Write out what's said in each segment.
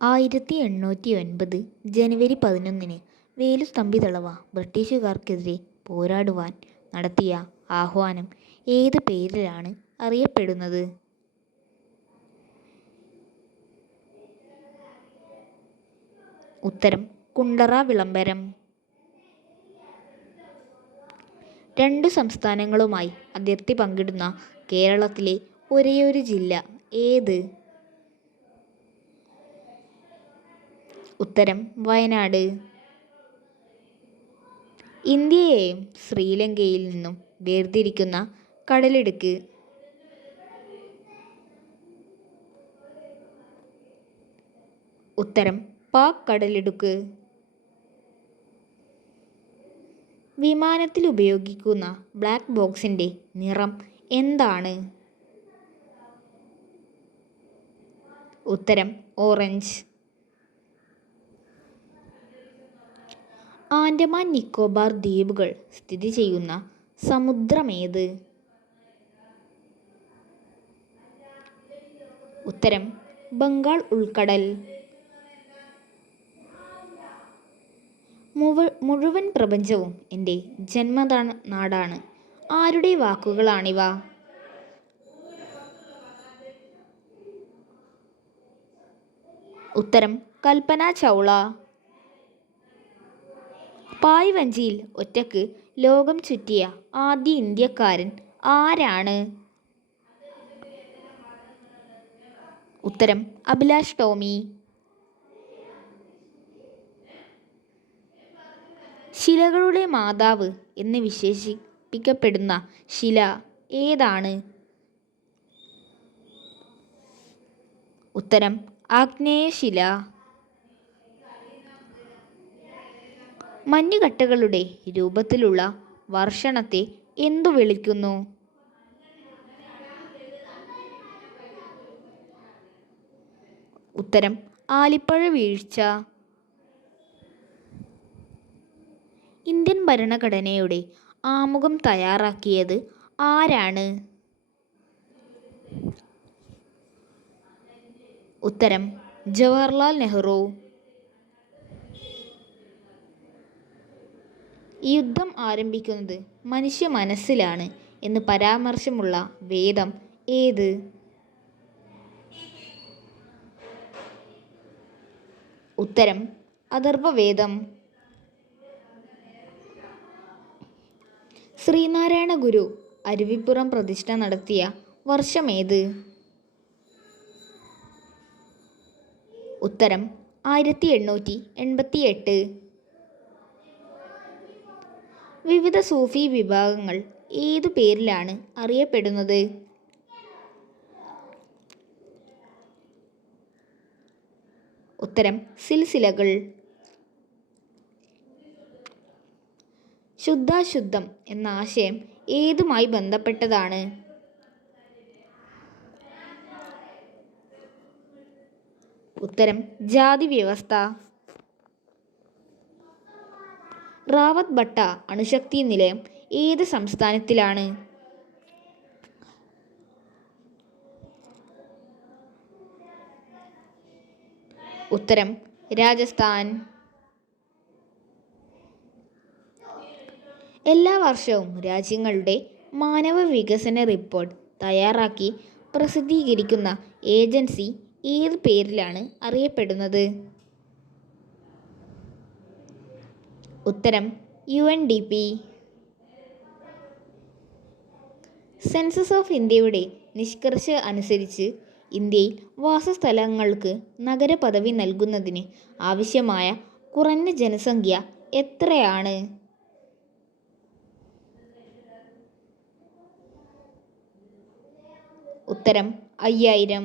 ആയിരത്തി എണ്ണൂറ്റി ഒൻപത് ജനുവരി പതിനൊന്നിന് വേലുത്തമ്പി ദളവ ബ്രിട്ടീഷുകാർക്കെതിരെ പോരാടുവാൻ നടത്തിയ ആഹ്വാനം ഏത് പേരിലാണ് അറിയപ്പെടുന്നത്? ഉത്തരം കുണ്ടറ വിളംബരം. രണ്ടു സംസ്ഥാനങ്ങളുമായി അതിർത്തി പങ്കിടുന്ന കേരളത്തിലെ ഒരേയൊരു ജില്ല ഏത്? ഉത്തരം വയനാട്. ഇന്ത്യയെയും ശ്രീലങ്കയിൽ നിന്നും വേർതിരിക്കുന്ന കടലിടുക്ക്. ഉത്തരം പാക് കടലിടുക്ക്. വിമാനത്തിൽ ഉപയോഗിക്കുന്ന ബ്ലാക്ക് ബോക്സിന്റെ നിറം എന്താണ്? ഉത്തരം ഓറഞ്ച്. ആൻഡമാൻ നിക്കോബാർ ദ്വീപുകൾ സ്ഥിതി ചെയ്യുന്ന സമുദ്രമേത്? ഉത്തരം ബംഗാൾ ഉൾക്കടൽ. മുഴുവൻ പ്രപഞ്ചവും എന്റെ ജന്മനാ നാടാണ് ആരുടെ വാക്കുകളാണിവ? ഉത്തരം കൽപ്പന ചൗള. പായ്വഞ്ചിയിൽ ഒറ്റയ്ക്ക് ലോകം ചുറ്റിയ ആദ്യ ഇന്ത്യക്കാരൻ ആരാണ്? ഉത്തരം അഭിലാഷ് ടോമി. ശിലകളുടെ മാതാവ് എന്ന് വിശേഷിപ്പിക്കപ്പെടുന്ന ശില ഏതാണ്? ഉത്തരം ആഗ്നേയശില മഞ്ഞുകട്ടകളുടെ രൂപത്തിലുള്ള വർഷണത്തെ എന്തു വിളിക്കുന്നു? ഉത്തരം ആലിപ്പഴ വീഴ്ച. ഇന്ത്യൻ ഭരണഘടനയുടെ ആമുഖം തയ്യാറാക്കിയത് ആരാണ്? ഉത്തരം ജവഹർലാൽ നെഹ്റു. ഈ യുദ്ധം ആരംഭിക്കുന്നത് മനുഷ്യ മനസ്സിലാണ് എന്ന് പരാമർശമുള്ള വേദം ഏത്? ഉത്തരം അഥർവവേദം. ശ്രീനാരായണ ഗുരു അരുവിപ്പുറം പ്രതിഷ്ഠ നടത്തിയ വർഷം വർഷമേത് ഉത്തരം ആയിരത്തി എണ്ണൂറ്റി എൺപത്തി എട്ട് വിവിധ സൂഫി വിഭാഗങ്ങൾ ഏതു പേരിലാണ് അറിയപ്പെടുന്നത്? ഉത്തരം സിൽസിലകൾ. ശുദ്ധാശുദ്ധം എന്ന ആശയം ഏതുമായി ബന്ധപ്പെട്ടതാണ്? ഉത്തരം ജാതി വ്യവസ്ഥ. റാവത്ത് ഭട്ട അണുശക്തി നിലയം ഏത് സംസ്ഥാനത്തിലാണ്? ഉത്തരം രാജസ്ഥാൻ. എല്ലാ വർഷവും രാജ്യങ്ങളുടെ മാനവ വികസന റിപ്പോർട്ട് തയ്യാറാക്കി പ്രസിദ്ധീകരിക്കുന്ന ഏജൻസി ഏത് പേരിലാണ് അറിയപ്പെടുന്നത്? ഉത്തരം U N D P census of ഇന്ത്യയുടെ നിഷ്കർഷ അനുസരിച്ച് ഇന്ത്യയിൽ വാസസ്ഥലങ്ങൾക്ക് നഗരപദവി നൽകുന്നതിന് ആവശ്യമായ കുറഞ്ഞ ജനസംഖ്യ എത്രയാണ്? ഉത്തരം അയ്യായിരം.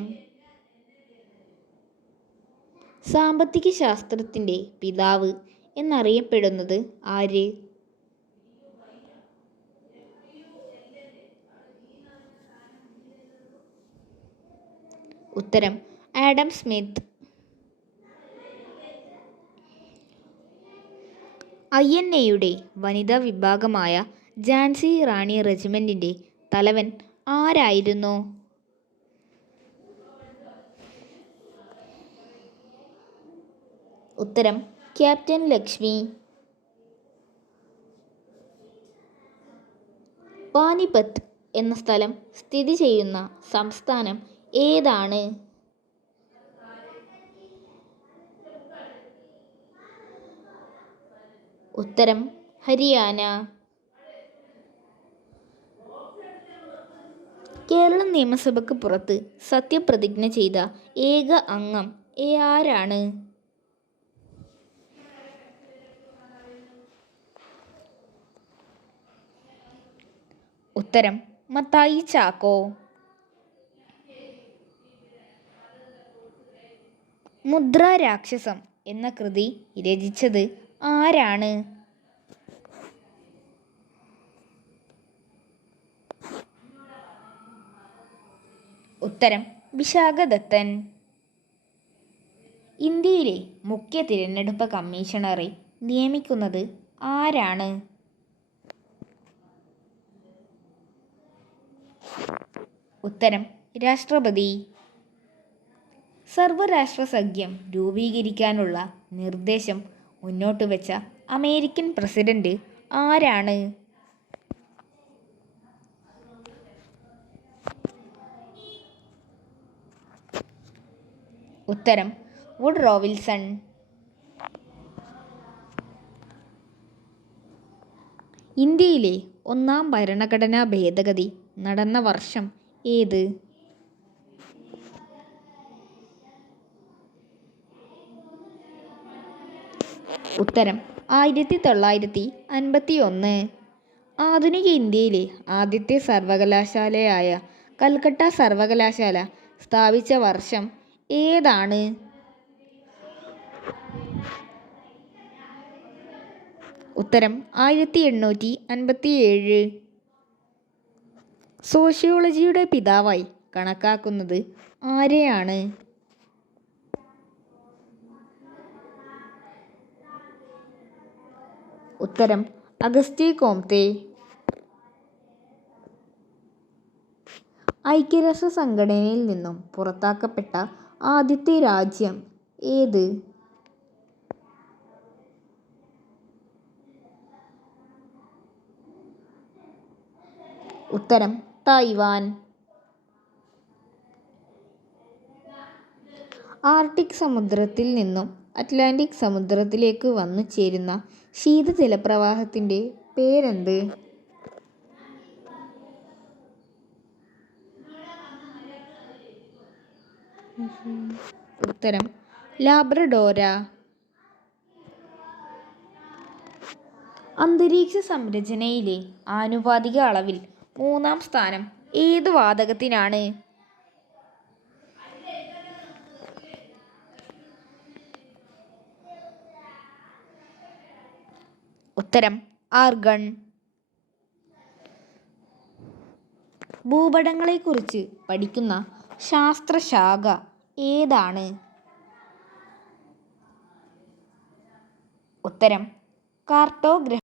സാമ്പത്തിക ശാസ്ത്രത്തിന്റെ പിതാവ് എന്നറിയപ്പെടുന്നത് ആര്? ഉത്തരം ആഡം സ്മിത്ത്. ഐ എൻ എയുടെ വനിതാ വിഭാഗമായ ജാൻസി റാണി റെജിമെന്റിന്റെ തലവൻ ആരായിരുന്നു? ഉത്തരം ക്യാപ്റ്റൻ ലക്ഷ്മി. പാനിപത്ത് എന്ന സ്ഥലം സ്ഥിതി ചെയ്യുന്ന സംസ്ഥാനം ഏതാണ്? ഉത്തരം ഹരിയാന. കേരള നിയമസഭയ്ക്ക് പുറത്ത് സത്യപ്രതിജ്ഞ ചെയ്ത ഏക അംഗം ആരാണ്? ഉത്തരം മത്തായി ചാക്കോ. മുദ്ര രാക്ഷസം എന്ന കൃതി രചിച്ചത് ആരാണ്? ഉത്തരം വിശാഖദത്തൻ. ഇന്ത്യയിലെ മുഖ്യ തിരഞ്ഞെടുപ്പ് കമ്മീഷണറെ നിയമിക്കുന്നത് ആരാണ്? ഉത്തരം രാഷ്ട്രപതി. സർവരാഷ്ട്ര സഖ്യം രൂപീകരിക്കാനുള്ള നിർദ്ദേശം മുന്നോട്ട് വെച്ച അമേരിക്കൻ പ്രസിഡന്റ് ആരാണ്? ഉത്തരം വുഡ് റോവിൽസൺ ഇന്ത്യയിലെ ഒന്നാം ഭരണഘടനാ ഭേദഗതി നടന്ന വർഷം ഏത്? ഉത്തരം ആയിരത്തി തൊള്ളായിരത്തി അൻപത്തി ഒന്ന് ആധുനിക ഇന്ത്യയിലെ ആദ്യത്തെ സർവകലാശാലയായ കൽക്കട്ട സർവകലാശാല സ്ഥാപിച്ച വർഷം ഏതാണ്? ഉത്തരം ആയിരത്തി എണ്ണൂറ്റി അൻപത്തി ഏഴ് സോഷ്യോളജിയുടെ പിതാവായി കണക്കാക്കുന്നത് ആരെയാണ്? ഉത്തരം അഗസ്റ്റി കോംതെ. ഐക്യരാഷ്ട്ര സംഘടനയിൽ നിന്നും പുറത്താക്കപ്പെട്ട ആദ്യത്തെ രാജ്യം ഏത്? ഉത്തരം തായ്വാൻ ആർട്ടിക് സമുദ്രത്തിൽ നിന്നും അറ്റ്ലാന്റിക് സമുദ്രത്തിലേക്ക് വന്നു ചേരുന്ന ശീതജലപ്രവാഹത്തിന്റെ പേരെന്ത്? ഉത്തരം ലാബ്രഡോര. അന്തരീക്ഷ സംരചനയിലെ ആനുപാതിക അളവിൽ മൂന്നാം സ്ഥാനം. ഏത് വാതകത്തിനാണ്? ഉത്തരം ആർഗൺ. ഭൂപടങ്ങളെക്കുറിച്ച് പഠിക്കുന്ന ശാസ്ത്രശാഖ ഏതാണ്? ഉത്തരം കാർട്ടോഗ്രഫി.